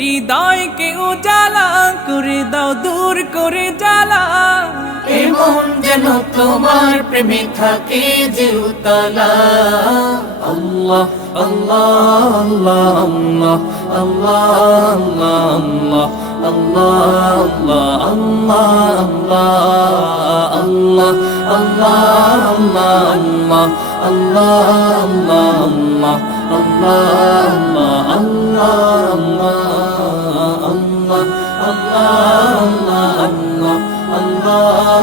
হৃদয়কে উজালা করে দাও, দূর করে জ্বালা। এমন যেন তোমার প্রেমে থাকে যে উতলা। আল্লাহ আল্লাহ আল্লাহ আল্লাহ আল্লাহ আল্লাহ আল্লাহ আল্লাহ আল্লাহ আল্লাহ আল্লাহ আল্লাহ আল্লাহ আল্লাহ আল্লাহ আল্লাহ আল্লাহ আল্লাহ